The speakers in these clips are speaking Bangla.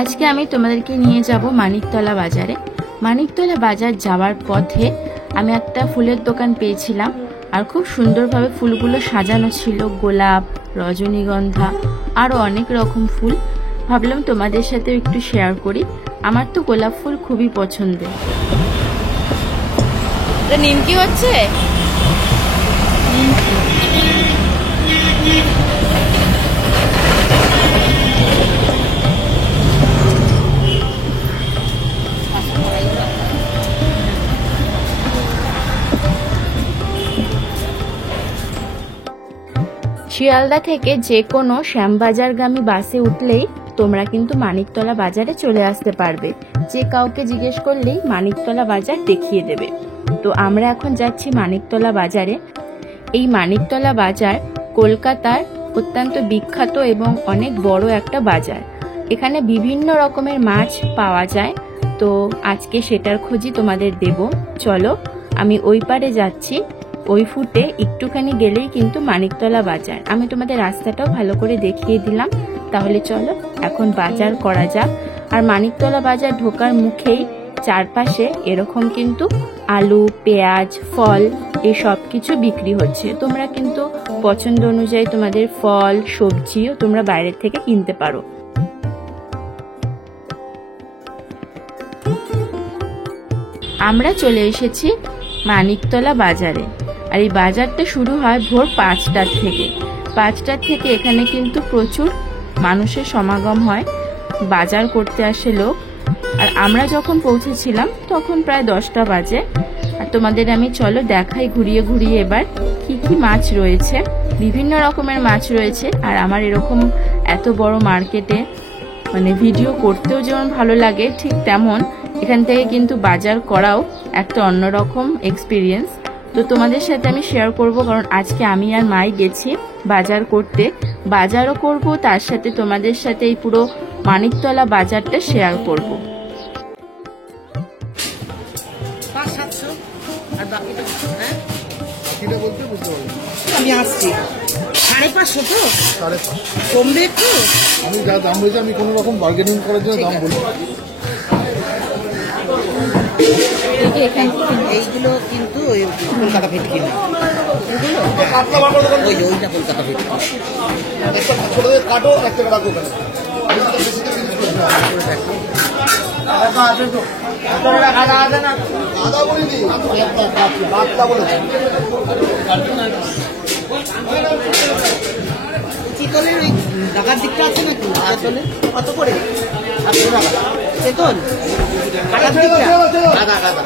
আজকে আমি তোমাদেরকে নিয়ে যাব মানিকতলা বাজারে। মানিকতলা বাজার যাওয়ার পথে আমি একটা ফুলের দোকান পেয়েছিলাম, আর খুব সুন্দরভাবে ফুলগুলো সাজানো ছিল, গোলাপ, রজনীগন্ধা, আরও অনেক রকম ফুল। ভাবলাম তোমাদের সাথেও একটু শেয়ার করি। আমার তো গোলাপ ফুল খুবই পছন্দের। নিমকি হচ্ছে, শিয়ালদা থেকে যে কোনো শ্যামবাজারগামী বাসে উঠলেই তোমরা কিন্তু মানিকতলা বাজারে চলে আসতে পারবে। যে কাউকে জিজ্ঞেস করলেই মানিকতলা বাজার দেখিয়ে দেবে। তো আমরা এখন যাচ্ছি মানিকতলা বাজারে। এই মানিকতলা বাজার কলকাতার অত্যন্ত বিখ্যাত এবং অনেক বড় একটা বাজার। এখানে বিভিন্ন রকমের মাছ পাওয়া যায়। তো আজকে সেটার খোঁজই তোমাদের দেব। চলো, আমি ওই পারে যাচ্ছি। ওই ফুটে একটুখানি গেলেই কিন্তু মানিকতলা বাজার। আমি তোমাদের রাস্তাটাও ভালো করে দেখিয়ে দিলাম। তাহলে চলো এখন বাজার করা যাক। আর মানিকতলা বাজার ঢোকার মুখেই চারপাশে এরকম কিন্তু আলু, পেঁয়াজ, ফল এই সব কিছু বিক্রি হচ্ছে। তোমরা কিন্তু পছন্দ অনুযায়ী তোমাদের ফল, সবজিও তোমরা বাইরের থেকে কিনতে পারো। আমরা চলে এসেছি মানিকতলা বাজারে। আর এই বাজারটা শুরু হয় ভোর 5টার থেকে। 5টার থেকে এখানে কিন্তু প্রচুর মানুষের সমাগম হয়, বাজার করতে আসে লোক। আর আমরা যখন পৌঁছেছিলাম তখন প্রায় 10টা বাজে। আর তোমাদের আমি চলো দেখাই ঘুরিয়ে ঘুরিয়ে এবার কি কি মাছ রয়েছে। বিভিন্ন রকমের মাছ রয়েছে। আর আমার এরকম এত বড় মার্কেটে মানে ভিডিও করতেও যেমন ভালো লাগে, ঠিক তেমন এখান থেকে কিন্তু বাজার করাও একটা অন্যরকম এক্সপিরিয়েন্স। তো তোমাদের সাথে আমি শেয়ার করব, কারণ আজকে আমি আর মাই গেছি বাজার করতে। বাজারও করব, তার সাথে তোমাদের সাথে এই পুরো মানিকতলা বাজারটা শেয়ার করব। আমি আসছি 550 তো কমবে একটু। আমি যা দাম বলছি আমি কোনো রকম বার্গেনিং করার জন্য দাম বলি। এইগুলো কিন্তু ওই কলকাতা ভেটকি না, ওইটা কলকাতা ভেটকি। ছোটদের কাটো, একটা রাখো। আদা বলিনি, বাদটা বলেছি। চিতলের ওই ঢাকার দিকটা আছে নাকি? কত করে? চেতন ঢাকার দিকটা আদা আদা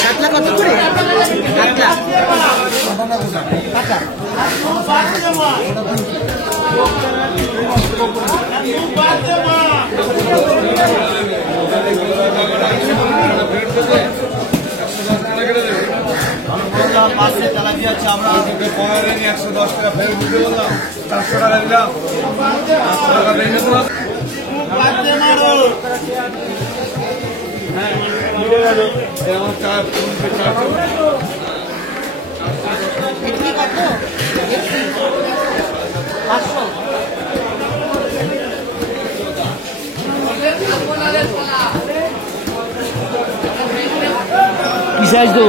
কাতলা কত করে? কাতলা না, কাতলা কত করে? কাতলা তেলাপিয়া পাশে তেলাপিয়া চামড়া 110 টাকা ফেরত দিতে বললাম 400 টাকা দিলাম 400 টাকা দিয়ে দেবো হ্যাঁ মিলে গেল আমার চার বিক্রি কত 500 কি সাইজ তো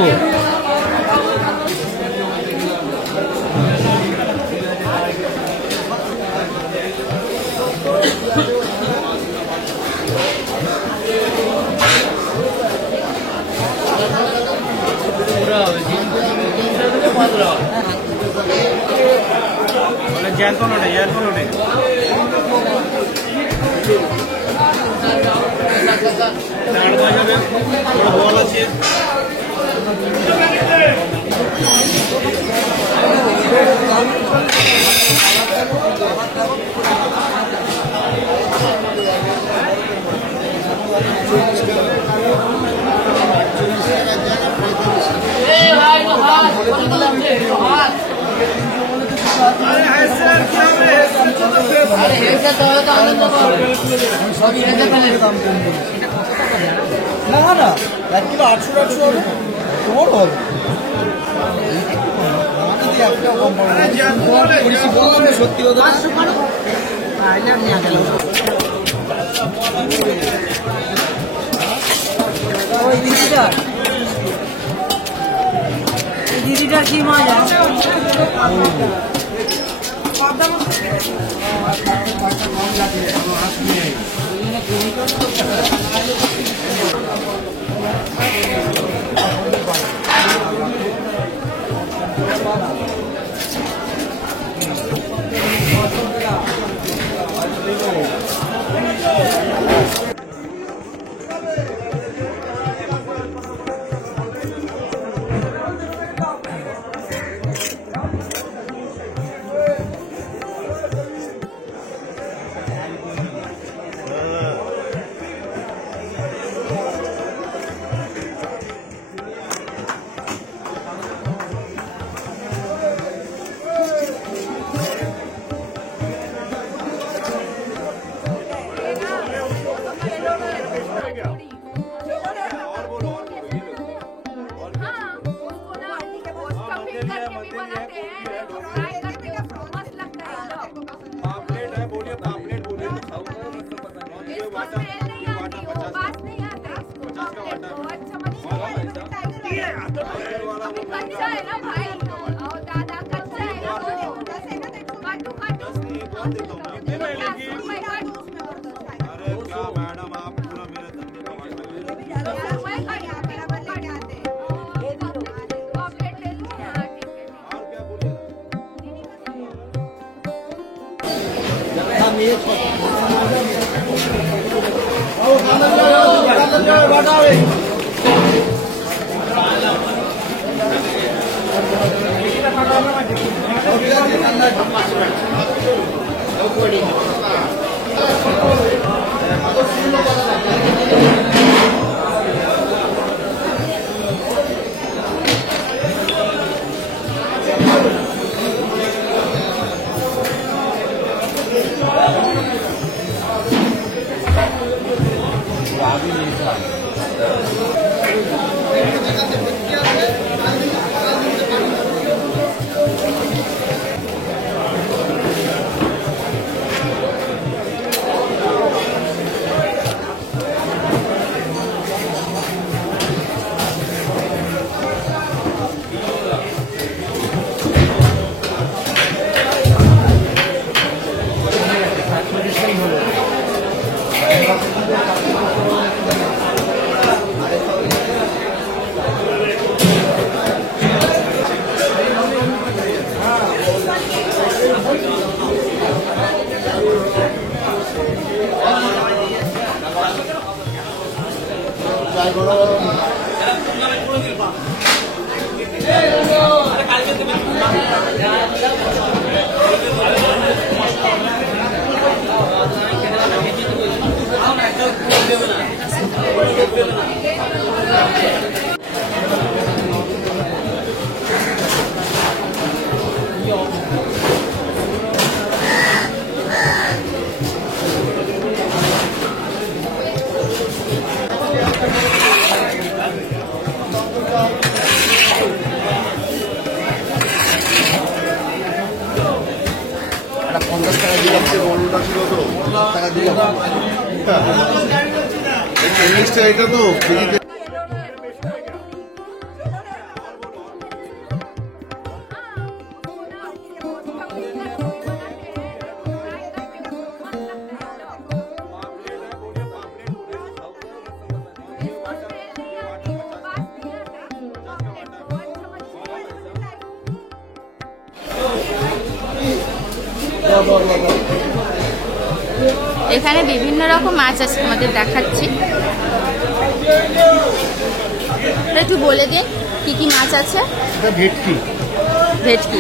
জ্যান্ত নোটে বল আছে না না 1 কিলো 800 হবে তোমার হবে সত্যি কথা 500 করো আইলাম নিয়ে গেল ওই দিদিটা কি মজা একটা 50 টাকা দিলাম, সে বড়টা ছিল তো 50 টাকা দিলাম। এই 40 টাকা এটা তো ফ্রিতে। এখানে বিভিন্ন রকম মাছ আছে, তোমাদের দেখাচ্ছি। একটু বলে দিন কি কি মাছ আছে। এটা ভেটকি। ভেটকি,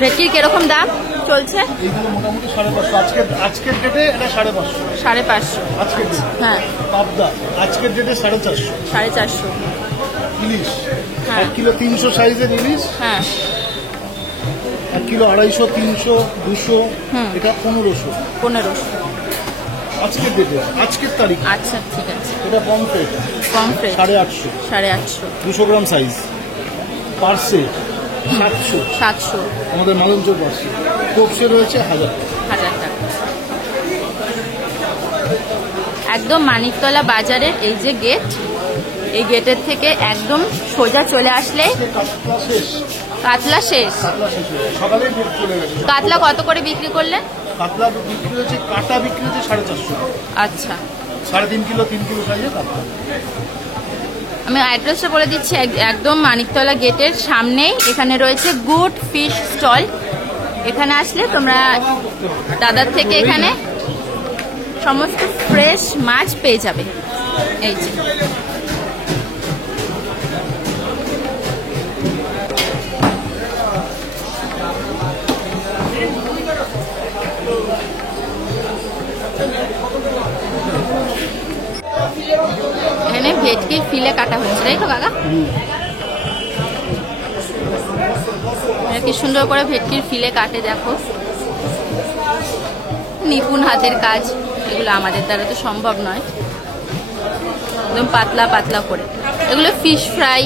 ভেটকির কিরকম দাম চলছে? এইগুলো মোটামুটি 550। আজকের ডেটে এটা 550। 550। আজকের ডেটে। হ্যাঁ, পাবদা আজকের ডেটে 450। 450। ইলিশ হ্যাঁ। 1 কিলো 300 সাইজের ইলিশ, হ্যাঁ, 1 কিলো 250, 300, 200, এটা 1500 1500। আজকের ডেটে, আজকের তারিখ। আচ্ছা, ঠিক আছে। এটা পমফ্রেট পমফ্রেট 850, 850। 200 gram size. পার্সে 700, 700। আমাদের মালঞ্চর পার্সে। কোপসে রয়েছে 1000। 1000 টাকা। একদম মানিকতলা বাজারের এই যে গেট, এই গেটের থেকে একদম সোজা চলে আসলে কাতলা শেষ। কাতলা শেষ। কাতলা শেষ হয়ে গেছে। সকালেই ডেট চলে গেছে। কাতলা কত করে বিক্রি করলেন? কাতলা বিক্রি হয়েছে, কাটা বিক্রি হয়েছে 450। আচ্ছা, 3.5 কিলো 3 কিলো সাইজের কাতলা। আমি অ্যাড্রেসটা বলে দিচ্ছি। একদম মানিকতলা গেটের সামনেই এখানে রয়েছে গুড ফিশ স্টল। এখানে আসলে তোমরা দাদার থেকে এখানে সমস্ত ফ্রেশ মাছ পেয়ে যাবে। এই যে এখানে ভেটকির ফিলে কাটা হচ্ছে, তাই তো কাকা? কি সুন্দর করে ভেটকির ফিলে কাটে দেখো, নিপুণ হাতের কাজ। এগুলো আমাদের দ্বারা তো সম্ভব নয়। একদম পাতলা পাতলা করে। এগুলো fish fry,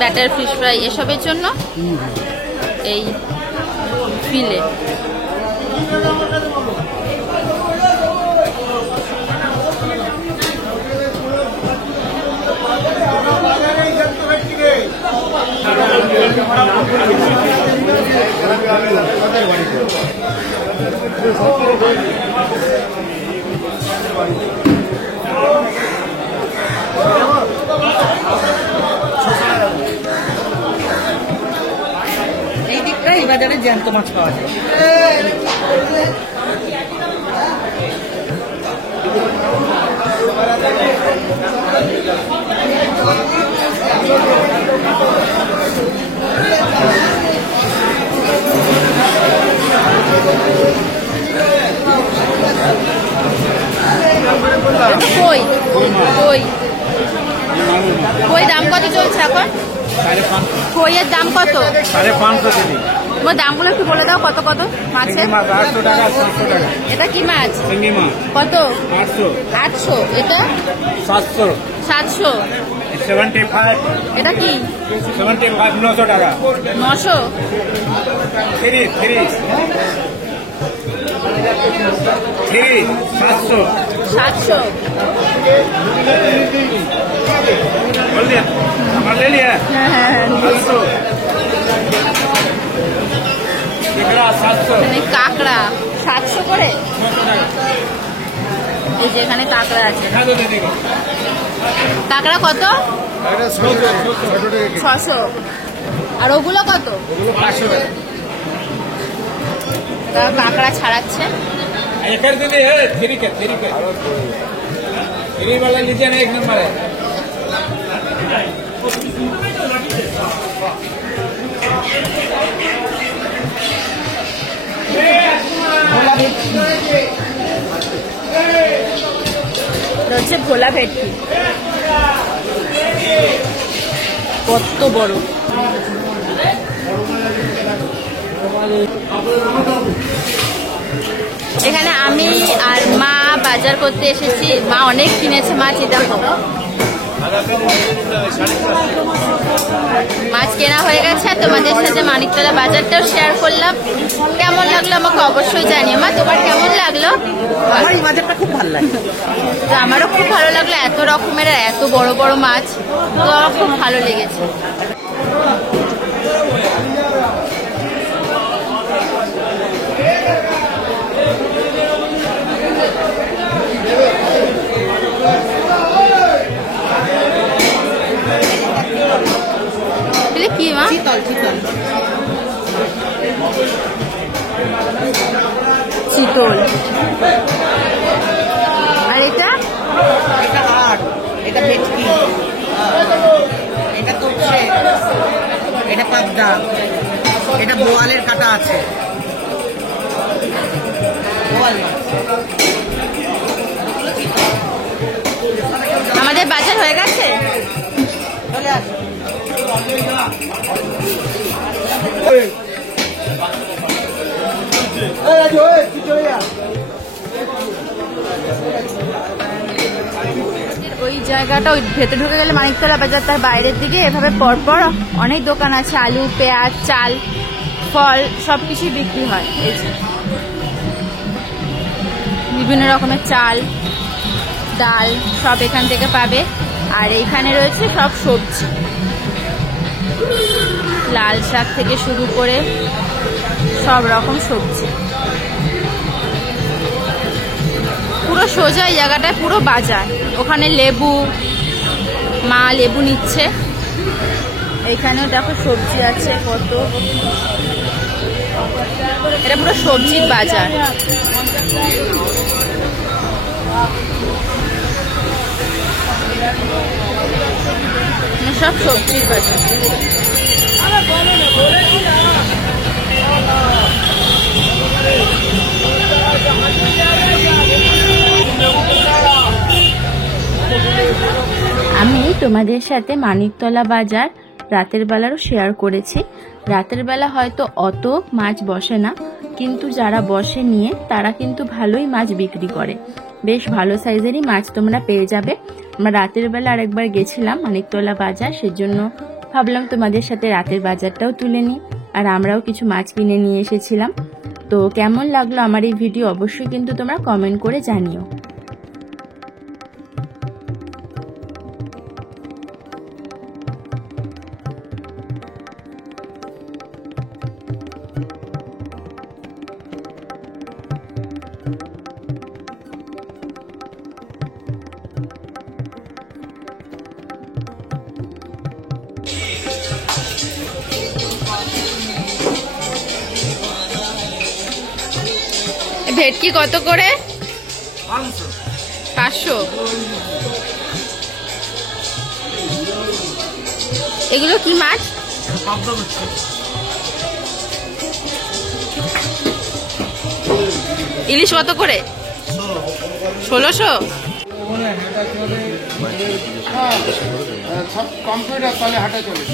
batter fish fry এসবের জন্য এই ফিলে। এই দিকটা এই বাজারে জ্যান্ত মাছ পাওয়া যায়। কই কই কই দাম কত চলছে এখন? কইয়ের দাম কত? 550 কেজি। তোমার দামগুলো একটু বলে দাও, কত কত মাছের? 800 টাকা, 700 টাকা। এটা কি মাছ? চিংড়ি মাছ কত? 800, 800। এটা 700, 700। 75, এটা কি? 75, 900 টাকা। 900। 3, 700। 700। बोल दिया, हमारा ले लिया। হ্যাঁ হ্যাঁ, 700, टिकड़ा 700, এখানে কাঁকড়া 700 করে। এই যে এখানে কাঁকড়া আছে। खा दो दीदी को। কাঁকড়া কত? এটা 600 টাকা কেজি। 600। আর ওগুলো কত? ওগুলো 500 টাকা। তারা কাঁকড়া ছাড়াচ্ছে। ये कर दीदी है, फ्री के, फ्री वाला लीजिए ना, 1 नंबर है। এটা হচ্ছে ভোলা ভেটকি। কত বড়! এখানে আমি আর মা বাজার করতে এসেছি। মা অনেক কিনেছে মাছ, দেখো মাছ কেনা হয়ে গেছে। আর তোমাদের সাথে মানিকতলা বাজারটাও শেয়ার করলাম। কেমন লাগলো আমাকে অবশ্যই জানিও। মা তোমার কেমন লাগলো? আমার এই বাজারটা খুব ভালো লাগে। তো আমারও খুব ভালো লাগলো, এত রকমের আর এত বড় বড় মাছ, তো আমার খুব ভালো লেগেছে। কি মা? চিতল চিতল চিতল। আর এটা এটা হাট, এটা ভেটকি, এটা তোপসে, এটা পাবদা, এটা বোয়ালের কাটা আছে। বোয়াল আমাদের বাজার হয়ে গেছে। চলে আসো। ওই জায়গাটা ওই ভেতরে ঢুকে গেলে মানিকতলা বাজার, তার বাইরের দিকে এভাবে পরপর অনেক দোকান আছে। আলু, পেঁয়াজ, চাল, ফল সবকিছুই বিক্রি হয়। এই যে বিভিন্ন রকমের চাল, ডাল সব এখান থেকে পাবে। আর এইখানে রয়েছে সব সবজি, লাল শাক থেকে শুরু করে সব রকম সবজি। পুরো সোজা এই জায়গাটায় পুরো বাজার। ওখানে লেবু, মা লেবু নিচ্ছে। এইখানেও দেখো সবজি আছে কত। এটা পুরো সবজির বাজার। সব সবজির বাজার। আমি তোমাদের সাথে মানিকতলা বাজার রাতের বেলারও শেয়ার করেছি। রাতের বেলা হয়তো অত মাছ বসে না, কিন্তু যারা বসে নিয়ে তারা কিন্তু ভালোই মাছ বিক্রি করে। বেশ ভালো সাইজেরই মাছ তোমরা পেয়ে যাবে। আমরা রাতের বেলা আরেকবার গেছিলাম মানিকতলা বাজার, সেজন্য ভাবলাম তোমাদের সাথে রাতের বাজারটাও তুলে নিই। আর আমরাও কিছু মাছ কিনে নিয়ে এসেছিলাম। তো কেমন লাগলো আমার এই ভিডিও অবশ্যই কিন্তু তোমরা কমেন্ট করে জানিও। ভেটকি কত করে? 500। এগুলো কি মাছ? ইলিশ কত করে? 1600। সব কম্পিউটার তাহলে হাঁটা চলে।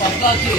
পাবদা আছে।